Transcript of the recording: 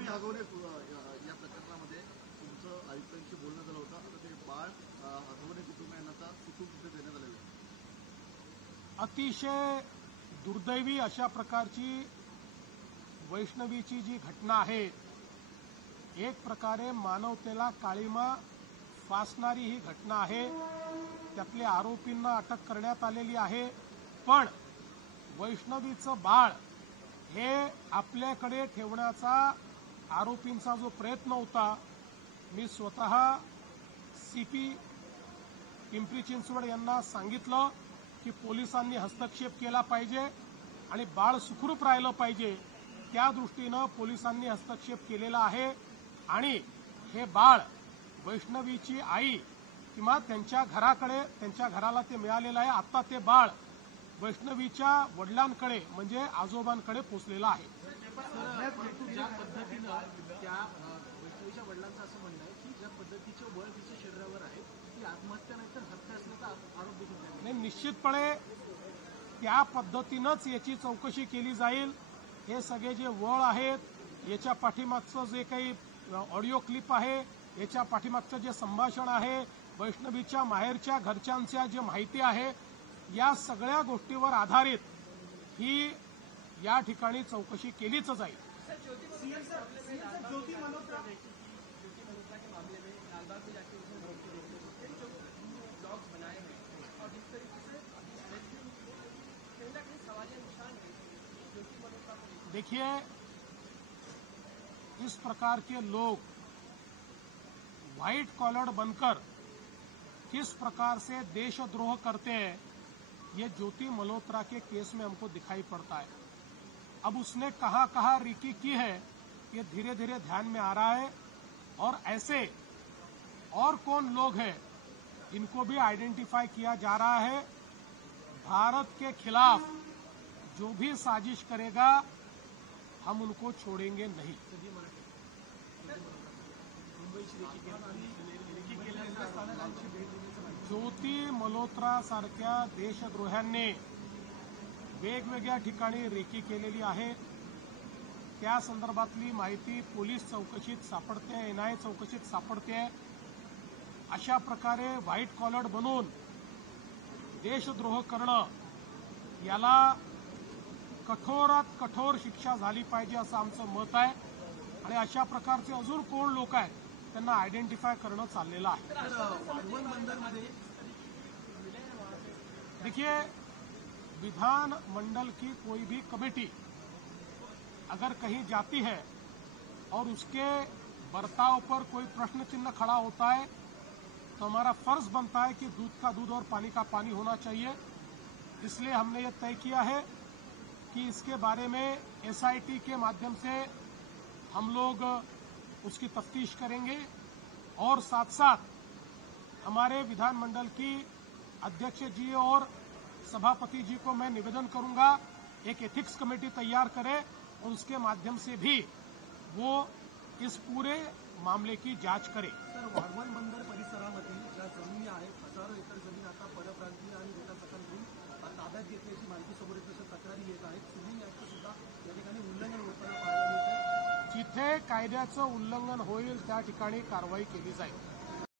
आरोपी हगवणे या प्रकरणामध्ये तुमचं आयुक्तांशी बोलणं झालं होतं. आता ते बाळ हगवणे कुटुंबियांना सुखरूप देण्यात आलेलं आहे. अतिशय दुर्दैवी अशा प्रकारची वैष्णवीची जी घटना आहे, एक प्रकारे मानवतेला काळीमा फासणारी ही घटना आहे. त्यातले आरोपींना अटक करण्यात आलेली आहे, पण वैष्णवीचं बाळ हे आपल्याकडे ठेवण्याचा आरोपींचा जो प्रयत्न होता, मी स्वतः सीपी पिंपरी चिंचवड यांना सांगितलं की पोलिसांनी हस्तक्षेप केला पाहिजे आणि बाळ सुखरूप राहिलं पाहिजे. त्या दृष्टीनं पोलिसांनी हस्तक्षेप केलेला आहे आणि हे बाळ वैष्णवीची आई किंवा त्यांच्या घराला ते मिळालेलं आहे. आता ते बाळ वैष्णवीच्या वडिलांकडे म्हणजे आजोबांकडे पोचलेलं आहे. ज्या पद्धतीनं त्या वैष्णवीच्या वडिलांचं असं म्हणणं आहे की ज्या पद्धतीचे बळ तिच्या शरीरावर आहे ती आत्महत्या नाही तर हत्या असल्याचा आरोप देखील नाही, निश्चितपणे त्या पद्धतीनंच याची चौकशी केली जाईल. हे सगळे जे वळ आहेत, याच्या पाठीमागचं जे काही ऑडिओ क्लिप आहे, याच्या पाठीमागचं जे संभाषण आहे, वैष्णवीच्या माहेरच्या घरच्यांच्या जे माहिती आहे, या सगळ्या गोष्टीवर आधारित ही या ठिकाणी चौकशी केलीच जाईल. ज्योति मल्होत्रा के मामले में लालबाग में जाके उसने वोट की देखते जो ब्लॉग्स बनाए हैं और जिस तरीके से कहीं ना कहीं सवालिया निशान है ज्योति मल्होत्रा को। देखिए, इस प्रकार के लोग व्हाइट कॉलर बनकर किस प्रकार से देशद्रोह करते हैं, ये ज्योति मल्होत्रा के केस में हमको दिखाई पड़ता है. अब उसने कहां कहां रिकी की है, ये धीरे धीरे ध्यान में आ रहा है और ऐसे और कौन लोग हैं इनको भी आइडेंटिफाई किया जा रहा है. भारत के खिलाफ जो भी साजिश करेगा हम उनको छोड़ेंगे नहीं. ज्योति मल्होत्रा सारख्या देशद्रोह्यांनी वेगवेगळ्या ठिकाणी रेकी केलेली आहे. त्या संदर्भातली माहिती पोलीस चौकशीत सापडते, एनआयए चौकशीत सापडते. अशा प्रकारे व्हाईट कॉलर बनून देशद्रोह करणं, याला कठोरात कठोर शिक्षा झाली पाहिजे असं आमचं मत आहे. आणि अशा प्रकारचे अजून कोण लोक आहेत त्यांना आयडेंटिफाय करणं चाललेलं आहे. देखिए, विधान मंडल की कोई भी कमेटी अगर कहीं जाती है और उसके बर्ताव पर कोई प्रश्न चिन्ह खड़ा होता है तो हमारा फर्ज बनता है कि दूध का दूध और पानी का पानी होना चाहिए. इसलिए हमने ये तय किया है कि इसके बारे में एसआईटी के माध्यम से हम लोग उसकी तफ्तीश करेंगे और साथ साथ हमारे विधानमंडल की अध्यक्ष जी और सभापति जी को मैं निवेदन करूंगा एक एथिक्स कमेटी तैयार करें और उसके माध्यम से भी वो इस पूरे मामले की जांच करे. सर, वाढवण बंदर परिसरामधील ज्या जमिनी आहेत, हजारो एकर जमीन आता परप्रांतीय आणि विकासकांकडून ताब्यात घेतल्याची माहिती समोर येत असून तक्रारी येत आहेत. सिव्हिल ऍक्ट सुद्धा या ठिकाणी उल्लंघन होताना पाहायला मिळत आहे. जिथे कायद्याचं उल्लंघन होईल त्या ठिकाणी कारवाई केली जाईल.